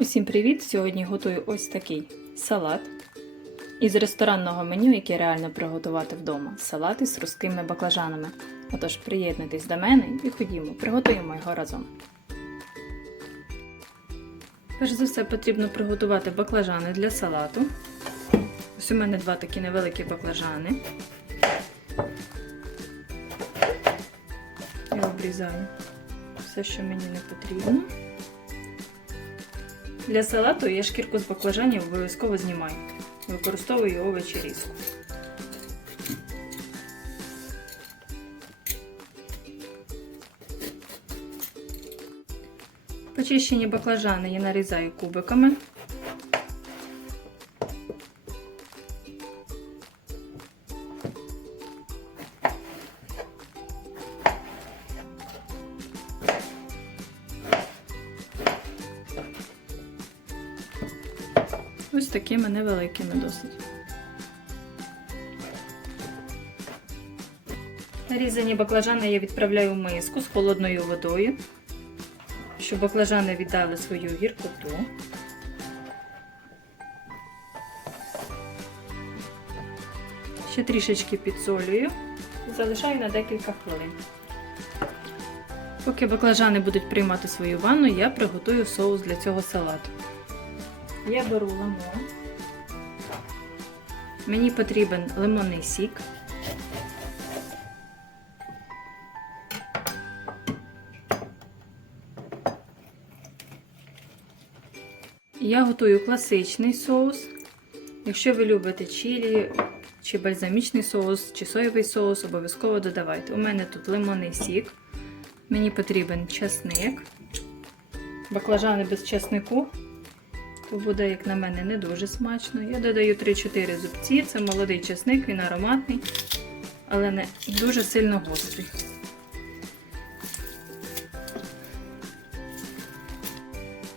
Усім привіт! Сьогодні готую ось такий салат із ресторанного меню, який реально приготувати вдома. Салат із русскими баклажанами. Отож, приєднуйтесь до мене і ходімо, приготуємо його разом. Перш за все потрібно приготувати баклажани для салату. Ось у мене два такі невеликі баклажани. Я обрізаю все, що мені не потрібно. Для салату я шкірку з баклажанів обов'язково знімаю. Використовую його вечерізку. Почищені баклажани я нарізаю кубиками. Ось такими невеликими досить. Нарізані баклажани я відправляю в миску з холодною водою, щоб баклажани віддали свою гіркоту. Ще трішечки підсолюю і залишаю на декілька хвилин. Поки баклажани будуть приймати свою ванну, я приготую соус для цього салату. Я беру лимон. Мені потрібен лимонний сік. Я готую класичний соус. Якщо ви любите чилі, чи бальзамічний соус, чи соєвий соус, обов'язково додавайте. У мене тут лимонний сік. Мені потрібен часник. Баклажани без часнику то буде, як на мене, не дуже смачно. Я додаю 3-4 зубці, це молодий чесник, він ароматний, але не дуже сильно гострий.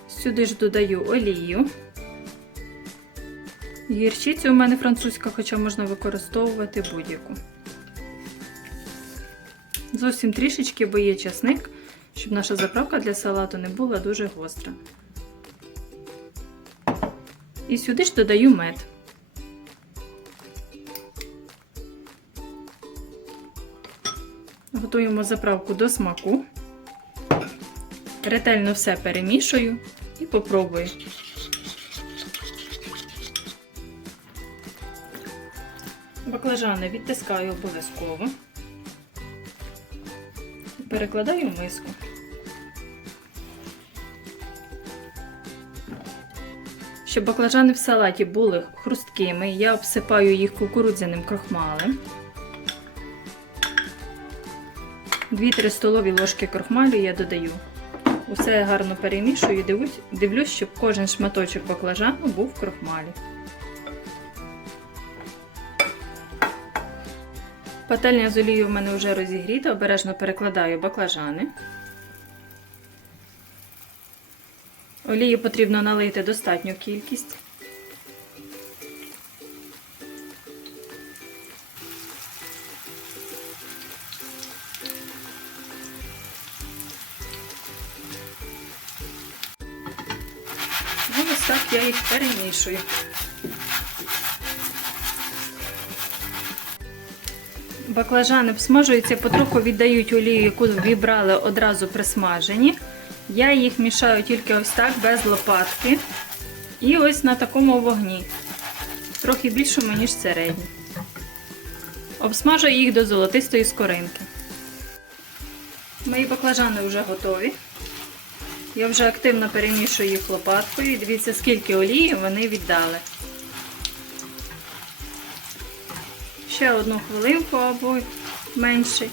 Сюди ж додаю олію. Гірчицю у мене французька, хоча можна використовувати будь-яку. Зовсім трішечки, бо є часник, щоб наша заправка для салату не була дуже гостра. І сюди ж додаю мед. Готуємо заправку до смаку. Ретельно все перемішую і попробую. Баклажани відтискаю обов'язково. Перекладаю в миску. Щоб баклажани в салаті були хрусткими, я обсипаю їх кукурудзяним крохмалем. 2-3 столові ложки крохмалю я додаю. Усе гарно перемішую, дивлюсь, дивлюсь, щоб кожен шматочок баклажану був в крохмалі. Пательня з олією в мене вже розігріта, обережно перекладаю баклажани. Олії потрібно налити достатню кількість. Ну, ось так я їх перемішую. Баклажани всмажуються, потроху віддають олію, яку вібрали одразу при смаженні. Я їх мішаю тільки ось так, без лопатки. І ось на такому вогні. Трохи більшому, ніж середній. Обсмажую їх до золотистої скоринки. Мої баклажани вже готові. Я вже активно перемішую їх лопаткою дивіться, скільки олії вони віддали. Ще одну хвилинку або менше.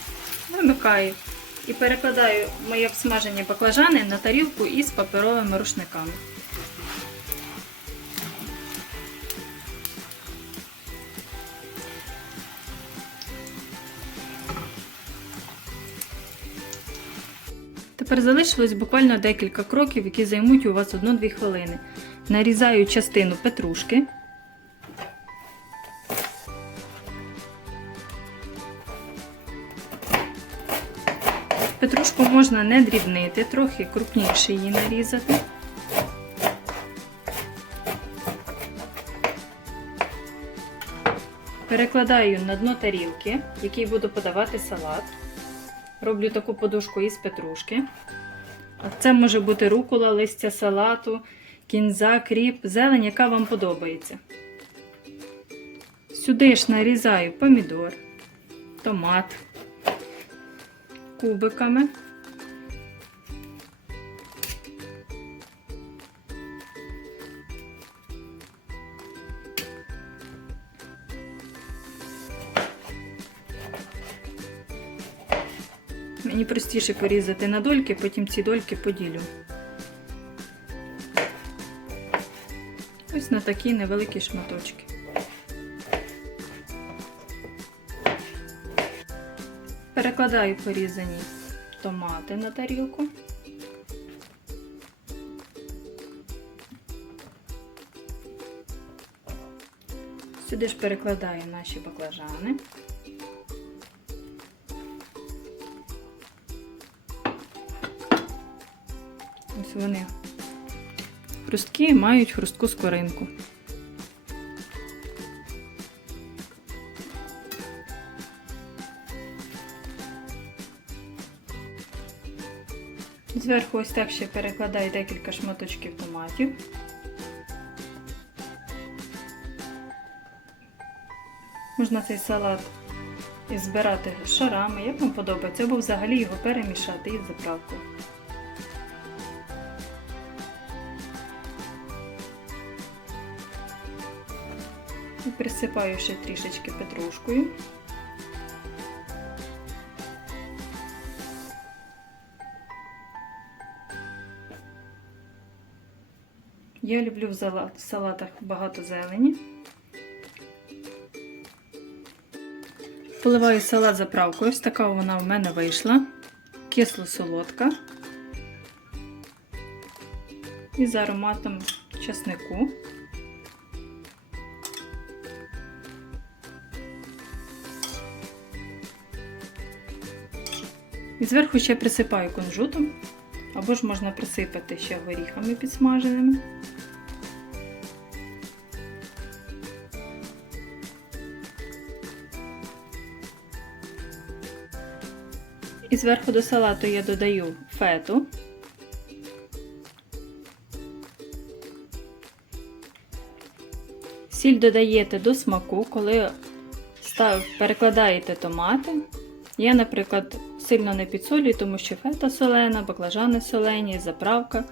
Вимикаю і перекладаю мої обсмажені баклажани на тарілку із паперовими рушниками. Тепер залишилось буквально декілька кроків, які займуть у вас 1-2 хвилини. Нарізаю частину петрушки. Картошку можна не дрібнити, трохи крупніше її нарізати. Перекладаю на дно тарілки, в якій буду подавати салат. Роблю таку подушку із петрушки. Це може бути рукола, листя салату, кінза, кріп, зелень, яка вам подобається. Сюди ж нарізаю помідор, томат кубиками. Мені простіше порізати на дольки, потім ці дольки поділю. Ось на такі невеликі шматочки. Перекладаю порізані томати на тарілку. Сюди ж перекладаю наші баклажани. Вони хрусткі мають хрустку скоринку. Зверху ось так ще перекладаю декілька шматочків томатів. Можна цей салат збирати шарами, як вам подобається, або взагалі його перемішати із заправкою. І присипаю ще трішечки петрушкою. Я люблю в салатах багато зелені. Поливаю салат заправкою. Ось така вона в мене вийшла. Кисло-солодка. І з ароматом часнику. І зверху ще присипаю кунжутом, або ж можна присипати ще горіхами підсмаженими. І зверху до салату я додаю фету. Сіль додаєте до смаку, коли перекладаєте томати. Я, наприклад, сильно не підсолюю, тому що фета солена, баклажани солені, заправка.